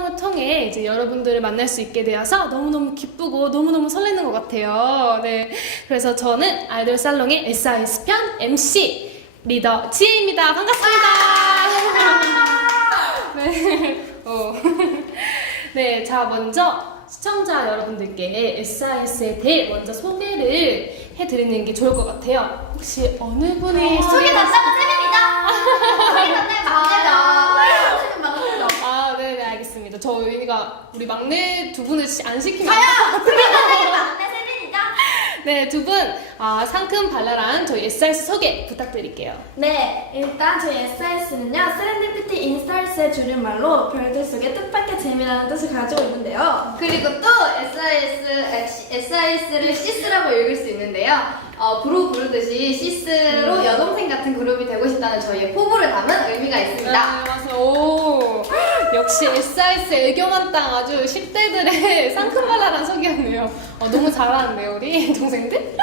살롱을 통해 이제 여러분들을 만날 수 있게 되어서 너무너무 기쁘고 너무너무 설레는 것 같아요. 네, 그래서 저는 아이돌 살롱의 SIS 편 MC 리더 지혜입니다. 반갑습니다. 네, 어. 네, 자 먼저 시청자 여러분들께 SIS에 대해 먼저 소개를 해드리는 게 좋을 것 같아요. 혹시 어느 분이 소개 담당은 쌤입니다. 소개 담당은 막내죠. 지금 막내죠. 아, 네, 네, 알겠습니다. 저희가 우리 막내 두 분을 시- 안 시키면 가요. 막내 쌤입니다. 네, 두 분 아, 상큼 발랄한 저희 SIS 소개 부탁드릴게요. 네, 일단 저희 SIS는요, 세렌디피티 인스타일스의 줄임말로 별들 속에 뜻밖의 재미라는 뜻을 가지고 있는데요. 그리고 또 SIS, SIS를 시스라고 읽을 수 있는데요. 어, 부로 부르듯이 시스로 여동생 같은 그룹이 되고 싶다는 저희의 포부를 담은 의미가 있습니다. 네, 맞아요. 오, 역시 SIS 애교만 땅 아주 10대들의 상큼 발랄한 소개였네요. 어, 너무 잘하는데요, 우리 동생들?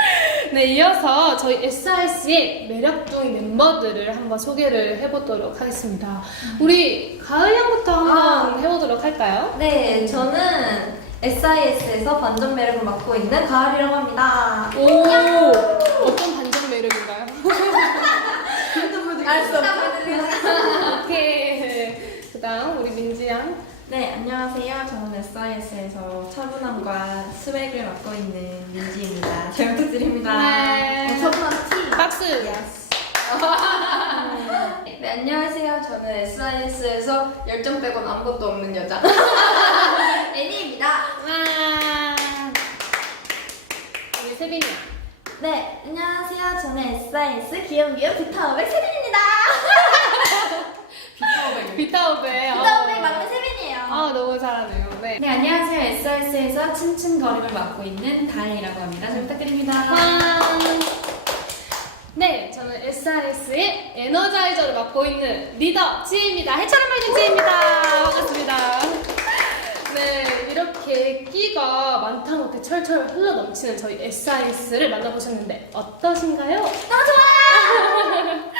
네, 이어서 저희 SIS의 매력적인 멤버들을 한번 소개를 해보도록 하겠습니다. 우리 가을 양부터 한번 해보도록 할까요? 네, 저는 SIS에서 반전 매력을 맡고 있는 가을이라고 합니다. 오, 어떤 반전 매력인가요? 알수 없어. 오케이. 그 다음, 우리 민지 양. 네, 안녕하세요. 저는 SIS에서 차분함과 스웩을 맡고 있는 민지입니다. 잘 부탁드립니다. 네. 차분한 티. 박수! 네, 안녕하세요. 저는 SIS에서 열정 빼곤 아무것도 없는 여자. 애니입니다. 와. 우리 세빈이 양. 네, 안녕하세요. 저는 SIS 귀여운 비타오백 세빈입니다. 비타오베. 비타오백 막내 세빈이에요. 아, 너무 잘하네요. 네. 네, 안녕하세요. SIS에서 춤춤거림을 맡고 있는 다은이라고 합니다. 잘 부탁드립니다. 와. 네, 저는 SRS의 에너자이저를 맡고 있는 리더 지혜입니다. 해처럼 밝은 지혜입니다. 반갑습니다. 네, 이렇게 끼가 많다고 이렇게 철철 흘러 넘치는 저희 SRS를 만나보셨는데 어떠신가요? 너무 좋아요!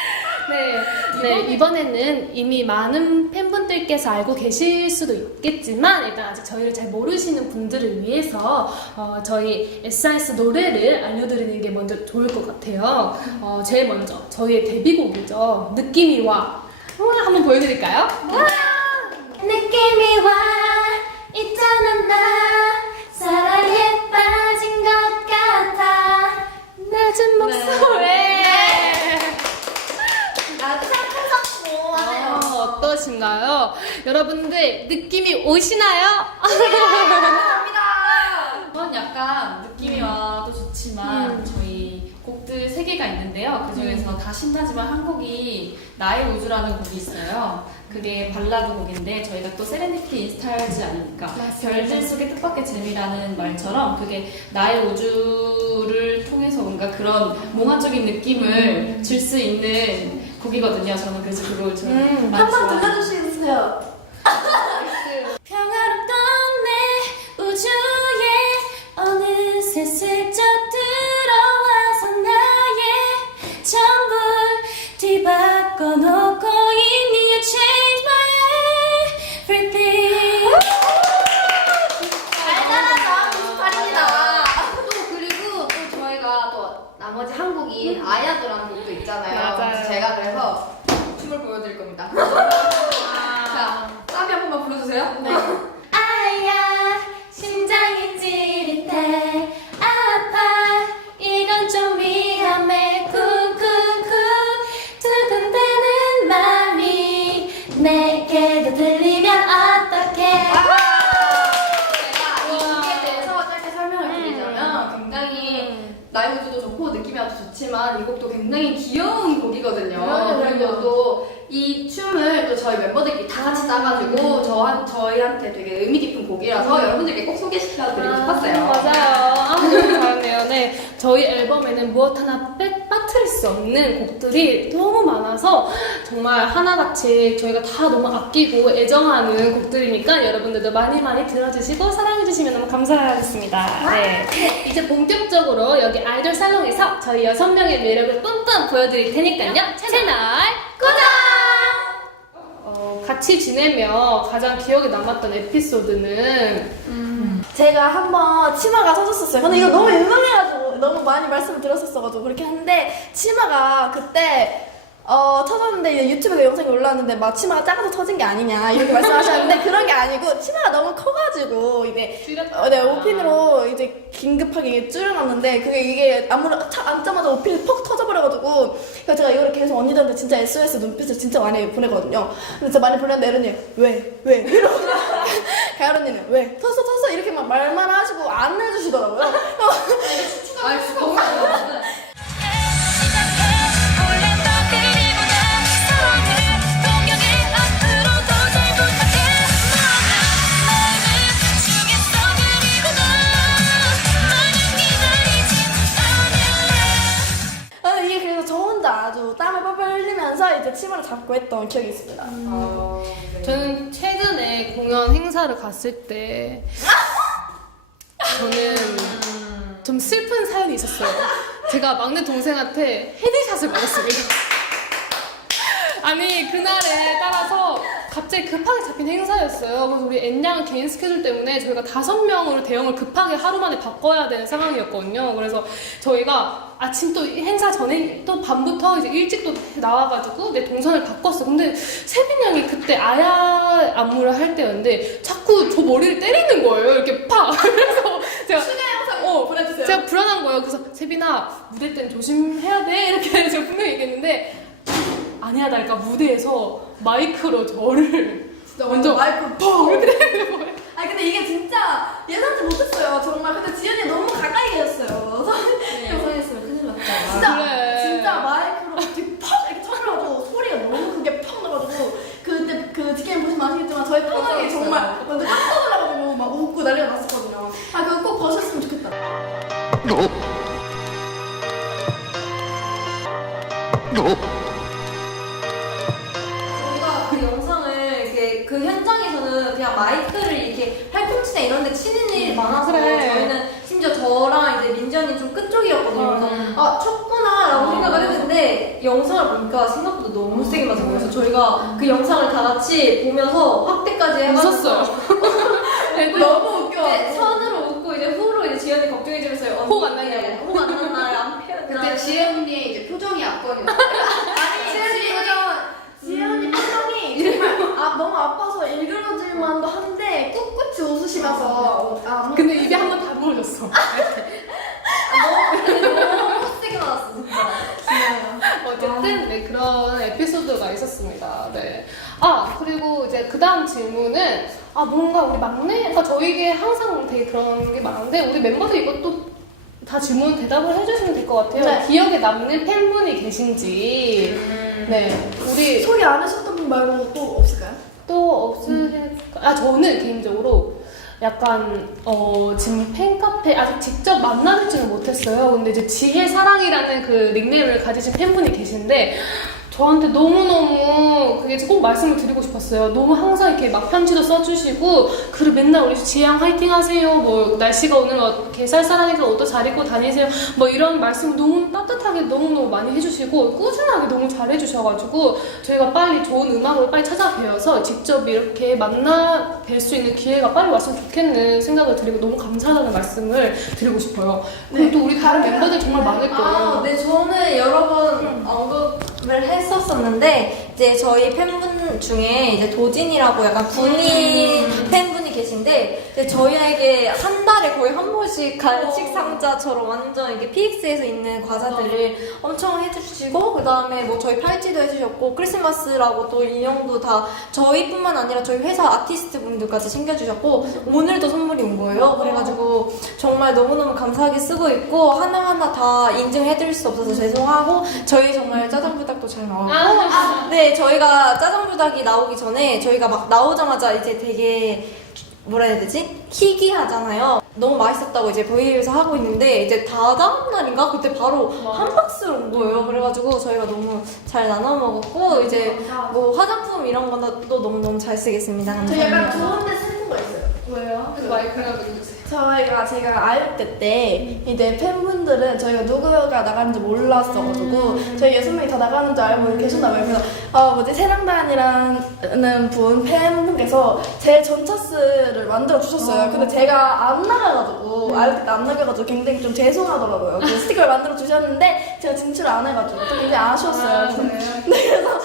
네, 네, 이번에는 이미 많은 팬분들께서 알고 계실 수도 있겠지만 일단 아직 저희를 잘 모르시는 분들을 위해서 어, 저희 SIS 노래를 알려드리는 게 먼저 좋을 것 같아요. 어, 제일 먼저 저희의 데뷔곡이죠. 느낌이 와. 우와, 한번 보여드릴까요? 느낌이 와 있잖아 나 사랑에 빠진 것 같아 낮은 목소리. 나도 상큼상큼 하네요 어, 어떠신가요? 여러분들 느낌이 오시나요? 저는 약간 느낌이 와도 좋지만 음. 저희 곡들 세 개가 있는데요. 그 중에서 다 신나지만 한 곡이 나의 우주라는 곡이 있어요. 그게 발라드 곡인데 저희가 또 세레니티 인스타일즈 아닙니까? 별들 속의 뜻밖의 재미라는 말처럼 그게 나의 우주를 통해서 뭔가 그런 몽환적인 느낌을 줄 수 있는 곡이거든요. 저는 그래서 그걸 좀 음, 많이 한번 좋아해요. 들려주시겠어요? 평화롭던 내 우주에 어느새 슬쩍 같이 짜가지고 저한, 저희한테 되게 의미 깊은 곡이라서 여러분들께 꼭 소개시켜드리고 싶었어요. 맞아요. 너무 잘하네요. 네, 저희 앨범에는 무엇 하나 빼, 빠뜨릴 수 없는 곡들이 너무 많아서 정말 하나같이 저희가 다 너무 아끼고 애정하는 곡들이니까 여러분들도 많이 많이 들어주시고 사랑해주시면 너무 감사하겠습니다. 네, 이제 본격적으로 여기 아이돌 살롱에서 저희 여섯 명의 매력을 뿜뿜 보여드릴 테니까요. 채널 고정! 어, 같이 지내며 가장 기억에 남았던 에피소드는 제가 한번 치마가 터졌었어요. 근데 이거 너무 유명해가지고 너무 많이 말씀을 들었었어가지고 그렇게 했는데 치마가 그때 어 터졌는데 이제 유튜브에 영상이 올라왔는데 막 치마가 작아서 터진 게 아니냐 이렇게 말씀하셨는데 그런 게 아니고 치마가 너무 커가지고 이게 줄였다. 어, 네, 오핀으로 이제 긴급하게 줄여놨는데 그게 이게 아무리 차 앉자마자 오핀이 퍽 터져버려가지고 그래서 제가 이거를 계속 언니들한테 진짜 SOS 눈빛을 진짜 많이 보내거든요. 근데 진짜 많이 보냈는데 에른이 왜? 왜? 이러고 가을 언니는 왜? 텄어 텄어 이렇게 막 말만 하시고 안 해주시더라고요. 아, 진짜 흘리면서 이제 치마를 잡고 했던 기억이 있습니다. 저는 최근에 공연 행사를 갔을 때 저는 좀 슬픈 사연이 있었어요. 제가 막내 동생한테 헤드샷을 맞았습니다. 아니 그날에 따라서 갑자기 급하게 잡힌 행사였어요. 그래서 우리 엔양 개인 스케줄 때문에 저희가 다섯 명으로 대형을 급하게 하루 만에 바꿔야 되는 상황이었거든요. 그래서 저희가 아침 또 행사 전에 또 밤부터 이제 일찍 또 나와가지고 내 동선을 바꿨어. 근데 세빈 양이 그때 아야 안무를 할 때였는데 자꾸 저 머리를 때리는 거예요. 이렇게 팍. 그래서 제가 어, 보내주세요. 제가 불안한 거예요. 그래서 세빈아 무대 때는 조심해야 돼 이렇게 제가 분명히 얘기했는데 아니야 달까 무대에서 마이크로 저를 진짜 먼저 마이크 펑 이렇게 되는 거예요. 아 근데 이게 진짜 예상치 못했어요. 정말 근데 지연이 너무 가까이 계셨어요. 영상했으면 큰일 났다. 진짜 그래. 진짜 마이크로 이렇게 팍 이렇게 쳐가지고 소리가 너무 크게 펑 나가지고 그때 그 디케인 보시면 아시겠지만 저희 편하게 정말 완전 깜짝 놀라가지고 막 웃고 난리가 났었거든요. 아 그거 꼭 보셨으면 좋겠다. 저희 현장에서는 그냥 마이크를 이렇게 팔꿈치나 이런 데 치는 일이 많아서 그래. 저희는 심지어 저랑 이제 민전이 좀 끝쪽이었거든요. 그래서 음. 아 쳤구나 라고 어. 생각을 했는데 영상을 보니까 생각보다 너무 세게 맞은 거예요. 그래서 저희가 그 영상을 다 같이 보면서 확대까지 해가지고 웃었어요. 그리고 너무 웃겨. 네, 선으로 웃고 이제 후로 이제 지연이 걱정해주면서 혹안 났냐고. 혹안 났나 안 피었나 그때 지혜 언니의 이제 표정이 압권이었어. 아 니 지연이 표정 지연이 표정이 정말 아, 아파서 일그러질만도 한데 꿋꿋이 웃으시면서 어, 아, 근데 입에 한 번 다 부러졌어. 너무 세게 맞았어 진짜 어쨌든 네, 그런 에피소드가 있었습니다. 네. 아 그리고 이제 그 다음 질문은 아 뭔가 우리 막내, 그러니까 저희게 항상 되게 그런 게 많은데 우리 멤버들 이것도 다 질문 대답을 해주시면 될 것 같아요. 네. 기억에 남는 팬분이 계신지. 네. 우리 소개 안 하셨던 분 말고 또 없을까요? 또 없으실까? 아 저는 개인적으로 약간 어 지금 팬카페 아직 직접 만나뵙지는 못했어요. 근데 이제 지혜 사랑이라는 그 닉네임을 가지신 팬분이 계신데 저한테 너무너무 그게 꼭 말씀을 드리고 싶었어요. 너무 항상 이렇게 막 편지도 써주시고 그리고 맨날 우리 지양 화이팅 하세요. 뭐 날씨가 오늘 어, 개살살하니까 옷도 잘 입고 다니세요. 뭐 이런 말씀 너무 따뜻하게 너무너무 많이 해주시고 꾸준하게 너무 잘 해주셔가지고 저희가 빨리 좋은 음악으로 빨리 찾아뵈어서 직접 이렇게 만나 뵐 수 있는 기회가 빨리 왔으면 좋겠는 생각을 드리고 너무 감사하다는 말씀을 드리고 싶어요. 그리고 또 우리 다른 멤버들 정말 많을 거예요. 아, 네, 저는 여러 번 언급 을 했었었는데, 이제 저희 팬분 중에 이제 도진이라고 약간 군인 팬분이 계신데, 저희에게 한 달에 거의 한 번씩 간식 상자처럼 완전 이게 PX에서 있는 과자들을 엄청 해주시고, 그 다음에 뭐 저희 팔찌도 해주셨고, 크리스마스라고 또 인형도 다 저희뿐만 아니라 저희 회사 아티스트 분들까지 챙겨주셨고, 오늘도 선물이 온 거예요. 그래가지고 정말 너무너무 감사하게 쓰고 있고, 하나하나 다 인증해드릴 수 없어서 죄송하고, 저희 정말 짜장부닭도 잘 나왔고, 아, 네, 저희가 짜장부닭이 나오기 전에 저희가 막 나오자마자 이제 되게 뭐라 해야 되지? 희귀하잖아요. 너무 맛있었다고 이제 브이앱에서 하고 있는데 이제 다다음 날인가 그때 바로 한 박스를 온 거예요. 그래가지고 저희가 너무 잘 나눠 먹었고 이제 뭐 화장품 이런 거도 너무 너무 잘 쓰겠습니다. 저 약간 감사합니다. 좋은데 쓰는 거 있어요. 뭐예요? 그 마이크 하나 들려주세요. 저희가 제가 아육대 때 이제 팬분들은 저희가 누구가 나가는지 몰랐어가지고 저희 여섯 명이 다 나가는 줄 알고 계셨나 봐요. 그래서 어 뭐지 세랑단이라는 분 팬분께서 제 전차스를 만들어 주셨어요. 근데 제가 안 나가가지고 아육대 때 안 나가가지고 굉장히 좀 죄송하더라고요. 그 스티커를 만들어 주셨는데 제가 진출을 안 해가지고 좀 굉장히 아쉬웠어요. 네, 그래서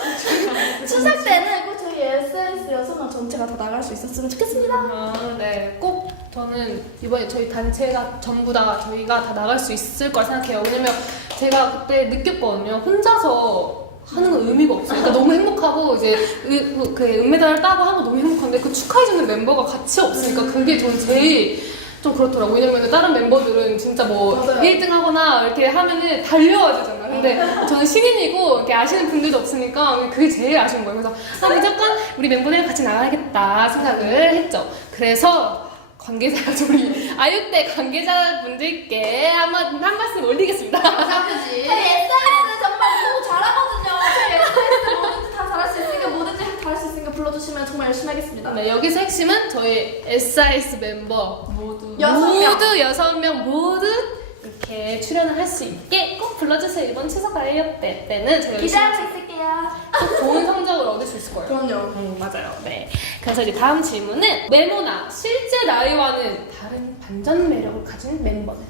추석 때는 꼭 저희 SS 여섯 명 전체가 다 나갈 수 있었으면 좋겠습니다. 아, 네. 꼭 저는 이번에 저희 단체가 전부 다 저희가 다 나갈 수 있을 거라 생각해요. 왜냐면 제가 그때 느꼈거든요. 혼자서 하는 건 의미가 없어요. 그러니까 너무 행복하고 이제 의- 그- 그 은메달을 따고 하고 너무 행복한데 그 축하해주는 멤버가 같이 없으니까 그게 전 제일 좀 그렇더라고요. 왜냐면 다른 멤버들은 진짜 뭐 맞아요. 1등 하거나 이렇게 하면은 달려야 되잖아요. 근데 저는 신인이고 이렇게 아시는 분들도 없으니까 그게 제일 아쉬운 거예요. 그래서 아, 무조건 우리 멤버들이랑 같이 나가야겠다 생각을 했죠. 그래서 관계자, 우리 아육대 관계자분들께 한번 한 말씀 올리겠습니다. 사표지. 불러주시면 정말 열심히 하겠습니다. 네, 여기서 핵심은 저희 SIS 멤버 모두 여섯 명. 모두 여섯 명 모두 이렇게 출연을 할 수 있게 꼭 불러주세요. 이번 추석 때는 저희 열심히 기대하고 있을게요. 꼭 좋은 성적을 얻을 수 있을 거예요. 그럼요. 음, 맞아요. 네. 그래서 이제 다음 질문은 외모나 실제 나이와는 다른 반전 매력을 가진 멤버는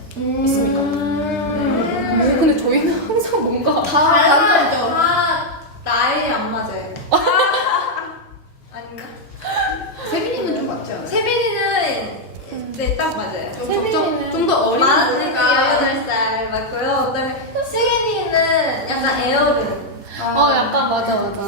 있습니까? 음, 근데 저희는 항상 뭔가 다 단점이죠. 다 나이 안 맞아요. 아닌가? 세빈이는 좀 맞지 않아요? 세빈이는 네 딱 맞아요. 세빈이는 좀 더 어린 많으니까 거니까. 18살 맞고요. 그다음에 승현이는 약간 에어른. 어 약간 맞아 맞아.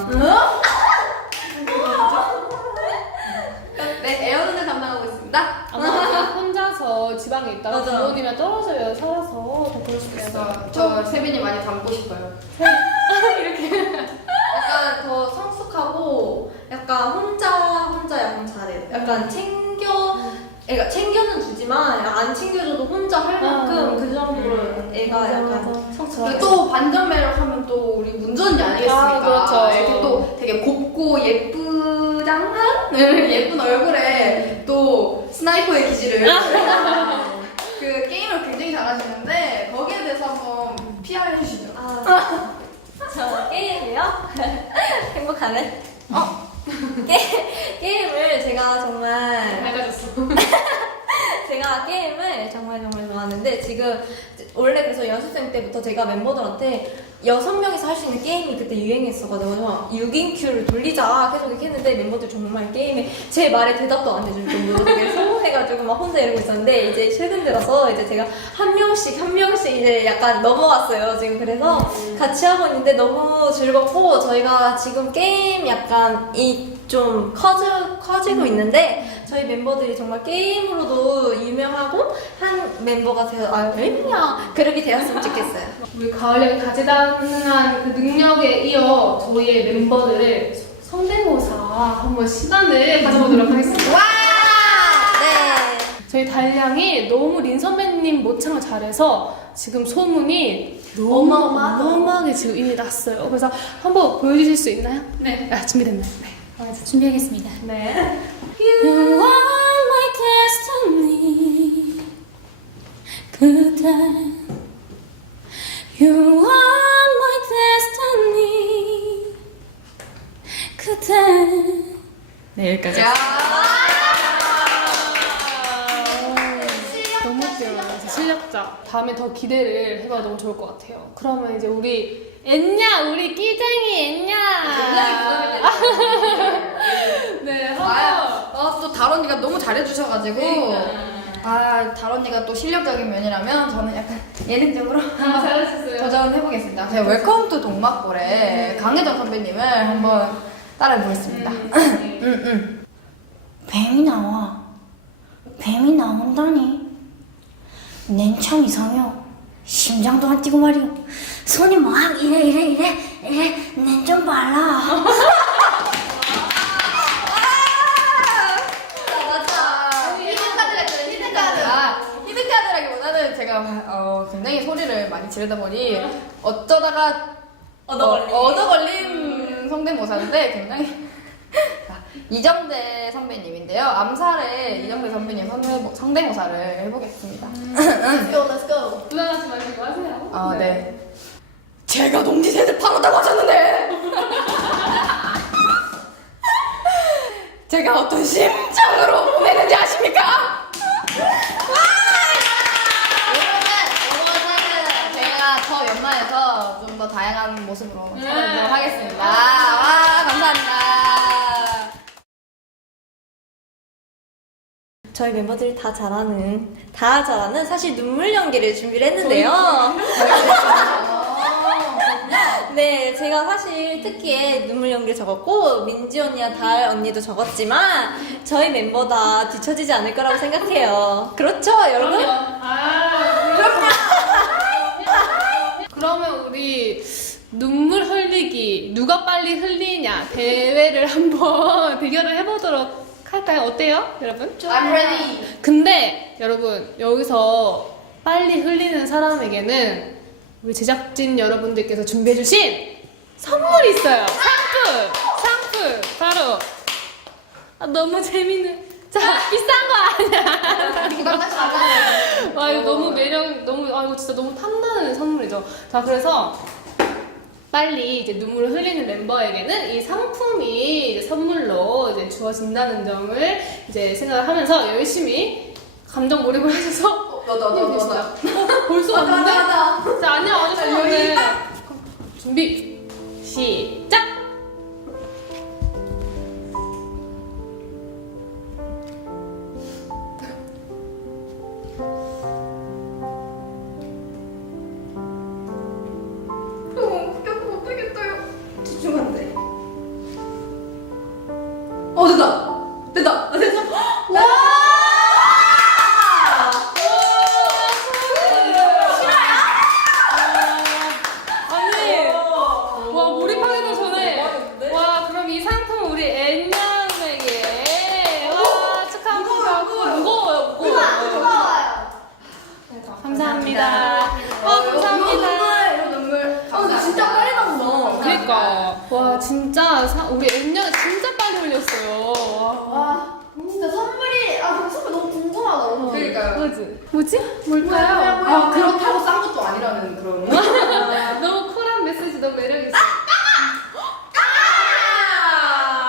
네, 에어든을 담당하고 있습니다. 아마 혼자서 지방에 있다가 맞아. 부모님이랑 떨어져 살아서 더 그럴 있어요. 그래서 저 세빈이 많이 닮고 싶어요. 약간 더 성숙하고 약간 혼자 혼자 약간 잘해요. 약간 챙겨 애가 챙겨는 주지만 안 챙겨줘도 혼자 할 만큼 아. 그 정도로 애가 맞아, 약간 맞아. 근데 성숙하고 또 반전 매력 하면 또 우리 문전이 아니겠습니까? 아, 그렇죠. 이렇게 또 되게 곱고 예쁘장한 예쁜 얼굴에 또 스나이퍼의 기질을 그 게임을 굉장히 잘하시는데 거기에 대해서 한번 PR 해주시죠. 아, 저 게임이요? 행복하네. 어? 게, 게임을 제가 정말 밝아졌어. 제가 게임을 정말 정말 좋아하는데 지금 원래 그래서 연습생 때부터 제가 멤버들한테 여섯 명이서 할 수 있는 게임이 그때 유행했었거든요. 6인 큐를 돌리자 계속 이렇게 했는데 멤버들 정말 게임에 제 말에 대답도 안 해줄 정도로 되게 소모해가지고 막 혼자 이러고 있었는데 이제 최근 들어서 이제 제가 한 명씩 한 명씩 이제 약간 넘어갔어요. 지금 그래서 같이 하고 있는데 너무 즐겁고 저희가 지금 게임 약간 이 좀 커지, 커지고 있는데 저희 멤버들이 정말 게임으로도 유명하고 한 멤버가 되어 아 왜냐 그룹이 되었으면 좋겠어요. 우리 가을에 가지다능한 그 능력에 이어 저희의 멤버들을 성대모사 한번 시간을 가져보도록 하겠습니다. 네. 저희 달량이 너무 린 선배님 모창을 잘해서 지금 소문이 너무. 어마어마하게 지금 이미 났어요. 그래서 한번 보여주실 수 있나요? 네. 아, 준비됐나요? 네. 준비하겠습니다. 네. You are my destiny 그대 You are my destiny 그대 네 여기까지 너무 뛰어요. 실력자. 다음에 더 기대를 해봐도 너무 좋을 것 같아요. 그러면 이제 우리 엔냐, 우리 끼쟁이 엔냐. 네, 한번. 아, 아, 또 다론이가 너무 잘해주셔가지고. 아 다론이가 또 실력적인 면이라면 저는 약간 예능적으로 아, 잘하셨어요. 도전해보겠습니다. 제가 웰컴 투 동막골의 강혜정 선배님을 한번 따라해보겠습니다. 음, 응, 응. 뱀이 나와 뱀이 나온다니 낸 참 이상해요 심장도 안 뛰고 말이야. 손이 막 이래 이래 이래 이래 낸좀 말라. 아, 아 맞다. 히든카드가 있잖아요, 히든카드. 아, 히든카드라기보다는 제가 어, 굉장히 소리를 많이 지르다 보니 어? 어쩌다가 얻어 걸림. 어, 얻어 걸린 성대모사인데 굉장히 이정재 선배님인데요. 암살의 이정재 선배님 성대모, 성대모사를 해보겠습니다. Let's go, let's go. 불안하지 마시고 하세요. 아, 네. 제가 농지세를 파놓다고 하셨는데 제가 어떤 심정으로 보내는지 아십니까? 이거는 제가 더 연말에서 좀 더 다양한 모습으로 찾아뵙도록 하겠습니다. 와, 감사합니다. 저희 멤버들이 다 잘하는 다 잘하는 사실 눈물 연기를 준비를 했는데요. 네, 제가 사실 특기에 눈물 연기를 적었고 민지 언니와 달 언니도 적었지만 저희 멤버 다 뒤처지지 않을 거라고 생각해요. 그렇죠, 여러분? 아, 그러면 우리 눈물 흘리기 누가 빨리 흘리냐 대회를 한번 대결을 해보도록 할까요? 어때요, 여러분? I'm ready. 근데 여러분 여기서 빨리 흘리는 사람에게는 우리 제작진 여러분들께서 준비해주신 선물이 있어요. 상품, 상품 바로 아, 너무 재밌는. 자 비싼 거 아니야. 와 이거 너무 매력 너무 아 이거 진짜 너무 탐나는 선물이죠. 자 그래서 빨리 이제 눈물을 흘리는 멤버에게는 이 상품이 이제 선물로 이제 주어진다는 점을 이제 생각을 하면서 열심히 감정 몰입을 하셔서 힘내주세요. 어, 볼 수가 없는데? 자 안녕 아저씨 오늘 준비 시작. 감사합니다 어 감사합니다 이런 눈물. 어, 근데 진짜 빨리 나온다. 그러니까 와 진짜 사- 우리 앤양 진짜 빨리 흘렸어요 와. 와, 진짜 선물이, 아, 근데 선물 너무 궁금하다. 그러니까요. 뭐지? 뭐지? 뭘까요? 아, 그렇다고 싼 것도 아니라는 그런. 너무 쿨한 메시지 너무 매력있어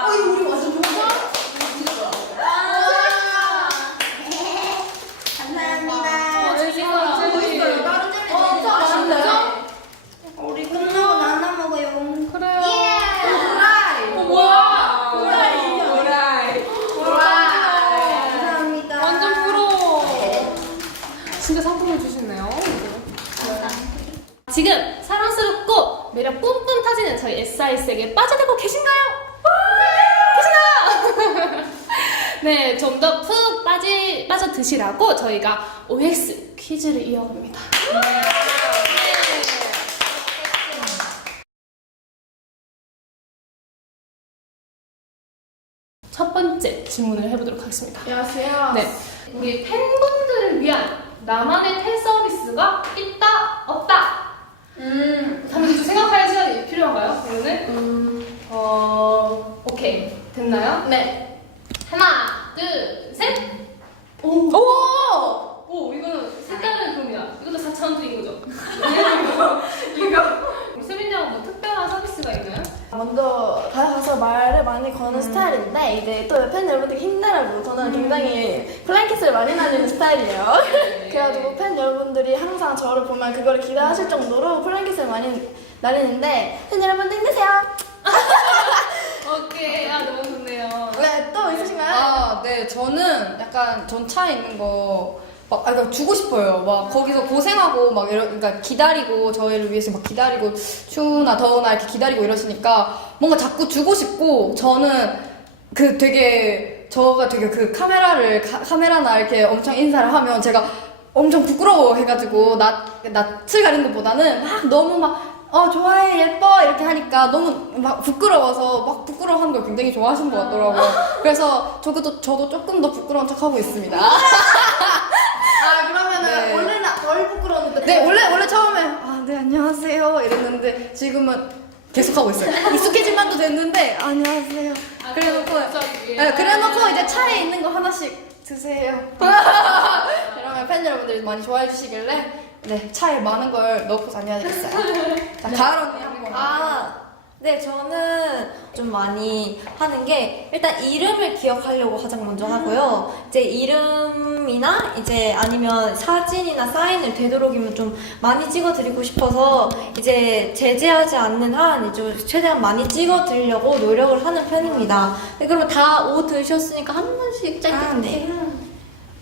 어, 이거 우리 완전 좋은 거 어, 애기가 젤리 다른 젤리 어, 진짜 진짜? 맛있는데? 우리 끝나고 나눠 먹어요. 그래요 후라이. 와 후라이. 후라이. 감사합니다. 완전 프로. 진짜 상품을 주시네요. 지금 사랑스럽고 매력 뿜뿜 터지는 저희 SIS에게 빠져들고 계신가요? 네, 좀 더 푹 빠지, 빠져드시라고 저희가 OX 퀴즈를 이어갑니다. 첫 번째 질문을 해보도록 하겠습니다. 안녕하세요. 네, 우리 팬분들을 위한 나만의 팬 서비스가 있다 없다. 음, 잠시 좀 시간이 필요한가요? 이거는? 음, 어, 오케이 됐나요? 네. 하나, 둘, 셋. 오. 오, 오 이거는 색다른 금이야. 이것도 4차원적인 거죠. 이거, 이거. 세빈이 형뭐 특별한 서비스가 있나요? 먼저 다가가서 말을 많이 거는 스타일인데 이제 또 팬 여러분들 힘내라고 저는 굉장히 플랭키스를 많이 날리는 스타일이에요. 그래가지고 팬 여러분들이 항상 저를 보면 그걸 기대하실 정도로 플랭키스를 많이 날리는데 팬 여러분들 힘내세요. 오케이, 아 너무 좋네요. 네, 또 있으신가요? 아, 네, 저는 약간 전 차에 있는 거. 막, 아, 그러니까 주고 싶어요. 막, 거기서 고생하고, 막, 이러, 그러니까 기다리고, 저희를 위해서 막 기다리고, 추우나 더우나 이렇게 기다리고 이러시니까, 뭔가 자꾸 주고 싶고, 저는 그 되게, 저가 되게 그 카메라를, 카, 카메라나 이렇게 엄청 인사를 하면 제가 엄청 부끄러워 해가지고, 낯, 낯을 가린 것보다는 막 너무 막, 어, 좋아해, 예뻐, 이렇게 하니까 너무 막 부끄러워서 막 부끄러워 하는 걸 굉장히 좋아하시는 것 같더라고요. 그래서 저도, 저도 조금 더 부끄러운 척 하고 있습니다. 아 그러면은 네. 원래는 덜네 원래 원래 처음에 아 네 안녕하세요 이랬는데 지금은 계속 하고 있어요. 익숙해진 만도 됐는데 안녕하세요. 그래놓고 네, 그래놓고 이제 차에 있는 거 하나씩 드세요. 이러면 팬 여러분들이 많이 좋아해 주시길래 네 차에 많은 걸 넣고 다녀야 되겠어요. 자 가을 언니 한 번. 아, 네, 저는 좀 많이 하는 게 일단 이름을 기억하려고 가장 먼저 하고요. 이제 이름이나 이제 아니면 사진이나 사인을 되도록이면 좀 많이 찍어드리고 싶어서 이제 제재하지 않는 한 이제 최대한 많이 찍어드리려고 노력을 하는 편입니다. 네, 그러면 다옷 드셨으니까 한 번씩 짧게 아, 네.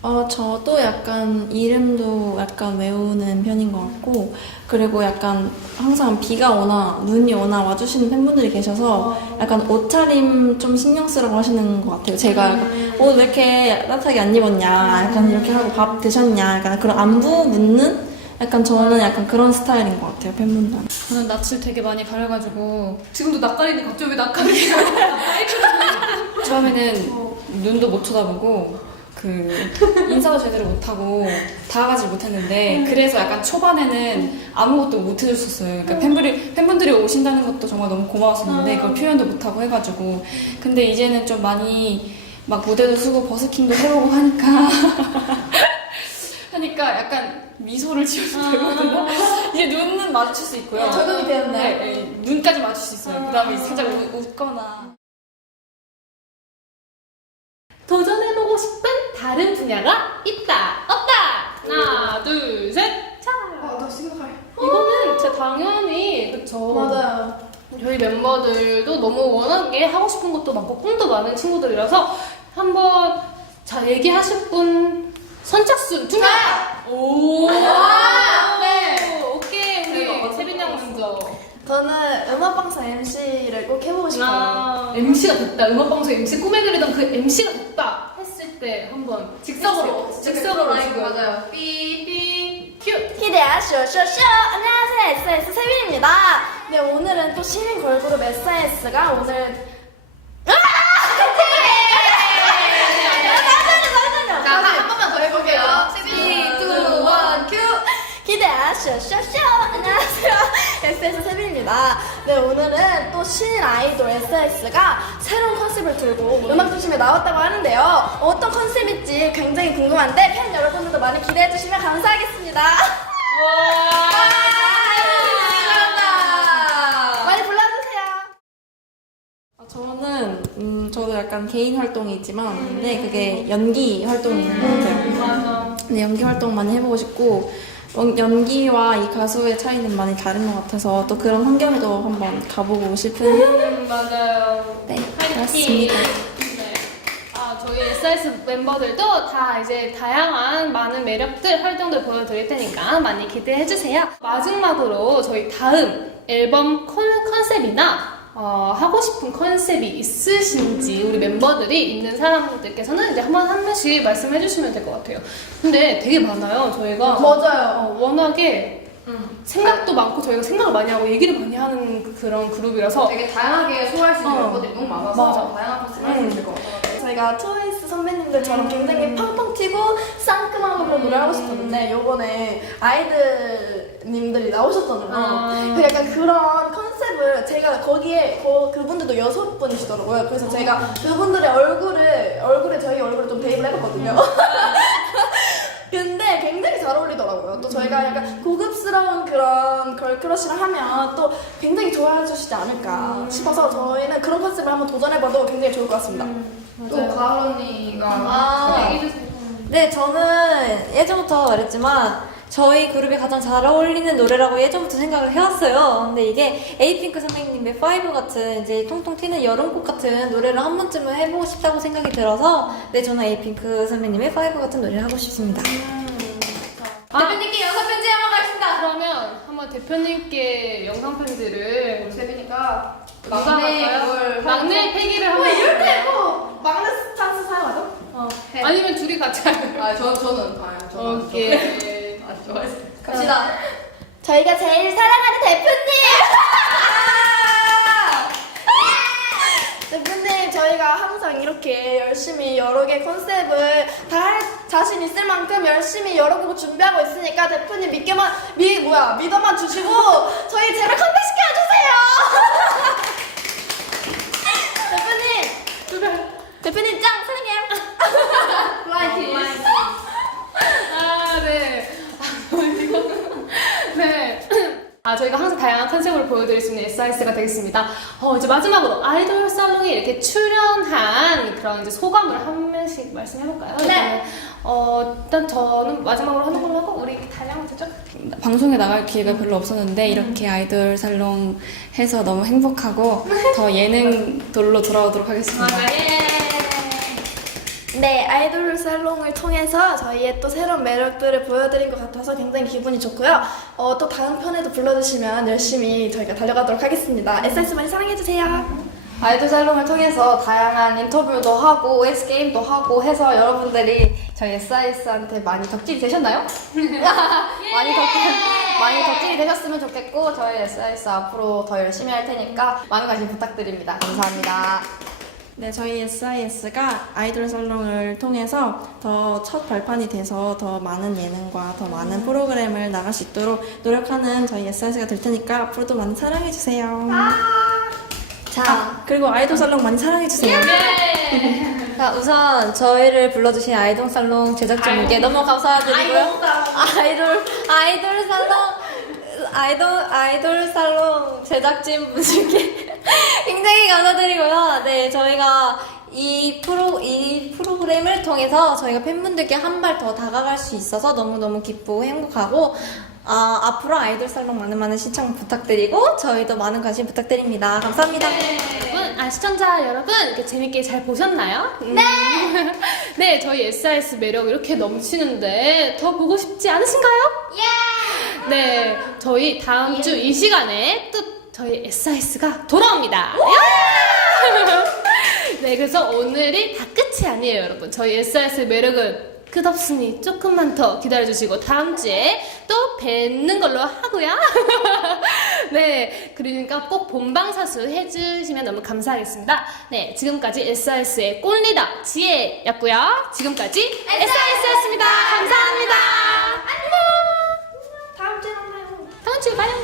어, 저도 약간 이름도 약간 외우는 편인 것 같고, 그리고 약간 항상 비가 오나 눈이 오나 와주시는 팬분들이 계셔서 약간 옷차림 좀 신경 쓰라고 하시는 것 같아요. 제가 약간 옷왜 이렇게 따뜻하게 안 입었냐, 약간 이렇게 하고 밥 드셨냐, 약간 그런 안부 묻는 약간 저는 약간 그런 스타일인 것 같아요, 팬분들. 저는 낯을 되게 많이 가려가지고 지금도 낯가리는데 갑자기 왜 낯가리게 처음에는 눈도 못 쳐다보고 그 인사도 제대로 못하고 다가가지 못했는데 그래서 약간 초반에는 아무것도 못 해줬었어요. 그러니까 팬분들이 팬분들이 오신다는 것도 정말 너무 고마웠었는데 그걸 표현도 못하고 해가지고 근데 이제는 좀 많이 막 무대도 쓰고 버스킹도 해보고 하니까 하니까 약간 미소를 지어도 되거든요. 이제 눈은 마주칠 수 있고요. 적응이 되었네. 네, 네, 눈까지 마주칠 수 있어요. 그 다음에 살짝 웃, 웃거나. 도전해보고 싶은 다른 분야가 있다, 없다. 하나, 둘, 셋. 자, 아 나 생각해. 이거는 진짜 당연히 그쵸. 맞아요. 저희 멤버들도 너무 워낙에 하고 싶은 것도 많고 꿈도 많은 친구들이라서 한번 자 얘기하실 분 선착순 두 명. 오. 네. 오케이 우리 세빈 양 먼 저. 저는 음악방송 MC를 꼭 해보고 싶어요. 아, MC가 됐다. 음악방송 MC 꿈에 그리던 그 MC가 됐다 했을 때 한번 직접으로 직접으로 마이크 지금. 맞아요. 삐삐 큐. 히데아 쇼쇼쇼 안녕하세요 SS 세빈입니다 네 오늘은 또 신인 걸그룹 SIS가 오늘 자한 번만 더 해볼게요. 3, 2, 1, 큐. 히데아 쇼쇼쇼 안녕하세요. SS 세빈입니다. 네 오늘은 또 신인 아이돌 SIS가 새로운 컨셉을 들고 음악 중심에 나왔다고 하는데요. 어떤 컨셉일지 굉장히 궁금한데 팬 여러분들도 많이 기대해 주시면 감사하겠습니다. 많이 불러주세요. 아, 저는 음, 저도 약간 개인 활동이 있지만 근데 그게 연기 활동인 것 같아요. 맞아. 근데 연기 활동 많이 해보고 싶고 연- 연기와 이 가수의 차이는 많이 다른 것 같아서 또 그런 환경도 한번 가보고 싶은 음, 맞아요. 네 파이팅. 그렇습니다. 네. 아, 저희 SIS 멤버들도 다 이제 다양한 많은 매력들, 활동들 보여드릴 테니까 많이 기대해주세요. 마지막으로 저희 다음 앨범 컨, 컨셉이나 어, 하고 싶은 컨셉이 있으신지 우리 멤버들이 있는 사람들께서는 이제 한번 한 번씩 말씀해 주시면 될 것 같아요. 근데 되게 많아요, 저희가. 맞아요 어, 워낙에 생각도 많고 저희가 생각을 많이 하고 얘기를 많이 하는 그- 그런 그룹이라서 되게 다양하게 소화할 수 있는 어. 멤버들이 너무 많아서 맞아. 다양한 컨셉을 할수 있을 것 같아요. 저희가 트와이스 선배님들처럼 굉장히 팡팡 튀고 상큼하고 그런 노래 하고 싶었는데 요번에 아이들 님들이 나오셨잖아요. 아. 그 약간 그런 컨셉을 제가 거기에 거, 그분들도 여섯 분이시더라고요. 그래서 제가 그분들의 얼굴을 얼굴에 저희 얼굴을 좀 대입을 해봤거든요. 근데 굉장히 잘 어울리더라고요. 또 저희가 약간 고급스러운 그런 걸크러쉬를 하면 또 굉장히 좋아해 주시지 않을까 싶어서 저희는 그런 컨셉을 한번 도전해봐도 굉장히 좋을 것 같습니다. 또 가을 언니가 아. 얘기해주세요. 네, 저는 예전부터 말했지만 저희 그룹이 가장 잘 어울리는 노래라고 예전부터 생각을 해왔어요. 근데 이게 에이핑크 선배님의 파이브 같은 이제 통통 튀는 여름꽃 같은 노래를 한 번쯤은 해보고 싶다고 생각이 들어서 네, 저는 에이핑크 선배님의 파이브 같은 노래를 하고 싶습니다. 아, 대표님께 영상 편지 한번 가겠습니다. 그러면 한번 대표님께 영상 편지를 세빈이가 막내? 걸 막내 패기를 한번 이럴 때꼭 막내 찬스 사용하죠? 어. 해. 아니면 둘이 같이 할까요? 아, 저, 저는 아요 저는 오케이 아, 좋아했어요. 갑시다. 저희가 제일 사랑하는 대표님! 대표님, 저희가 항상 이렇게 열심히 여러 개 컨셉을 다 자신 있을 만큼 열심히 열어보고 준비하고 있으니까 대표님 믿게만 미 뭐야 믿어만 주시고 저희 제발 컴백시켜 주세요. 대표님 대표님 짱 사랑해요. 라이트. 아, 네. 아, 이거. 네. 아, 저희가 항상 다양한 컨셉으로 보여드릴 수 있는 SIS가 되겠습니다. 어, 이제 마지막으로 아이돌 살롱에 이렇게 출연한 그런 이제 소감을 한 명씩 말씀해볼까요? 네. 어, 일단 저는 마지막으로 하는 걸로 하고, 우리 다양한 되죠? 방송에 나갈 기회가 별로 없었는데 이렇게 아이돌 살롱 해서 너무 행복하고 더 예능돌로 돌아오도록 하겠습니다. 네, 아이돌 살롱을 통해서 저희의 또 새로운 매력들을 보여드린 것 같아서 굉장히 기분이 좋고요. 어, 또 다음 편에도 불러주시면 열심히 저희가 달려가도록 하겠습니다. SS 많이 사랑해주세요. 아이돌 살롱을 통해서 다양한 인터뷰도 하고 OS 게임도 하고 해서 여러분들이 저희 SIS한테 많이 덕질이 되셨나요? 많이 덕 많이 덕질이 되셨으면 좋겠고 저희 SIS 앞으로 더 열심히 할 테니까 많은 관심 부탁드립니다. 감사합니다. 네, 저희 SIS가 아이돌 살롱을 통해서 더 첫 발판이 돼서 더 많은 예능과 더 많은 프로그램을 나갈 수 있도록 노력하는 저희 SIS가 될 테니까 앞으로도 많이 사랑해주세요. 자, 그리고 아이돌 살롱 많이 사랑해주세요. 자, 우선 저희를 불러주신 아이돌 살롱 제작진분께 너무 감사드리고요. 아이돌 아이돌 살롱 아이돌 아이돌 살롱 제작진 분들께 굉장히 감사드리고요. 네, 저희가 이 프로 이 프로그램을 통해서 저희가 팬분들께 한 발 더 다가갈 수 있어서 너무 너무 기쁘고 행복하고. 아, 앞으로 아이돌 살롱 많은 많은 시청 부탁드리고 저희도 많은 관심 부탁드립니다. 감사합니다. 여러분, 아, 시청자 여러분, 이렇게 재밌게 잘 보셨나요? 네! 네, 저희 SIS 매력 이렇게 넘치는데 더 보고 싶지 않으신가요? 예! 네, 저희 다음 주 이 시간에 또 저희 SIS가 돌아옵니다. 예! 네, 그래서 오늘이 다 끝이 아니에요, 여러분. 저희 SIS의 매력은 끝없으니 조금만 더 기다려주시고 다음 주에 또 뵙는 걸로 하고요. 네, 그러니까 꼭 본방사수 해주시면 너무 감사하겠습니다. 네, 지금까지 SIS의 꼴리더 지혜였고요. 지금까지 SIS였습니다. 감사합니다. 안녕. 다음 주에 만나요. 다음 주에 봐요.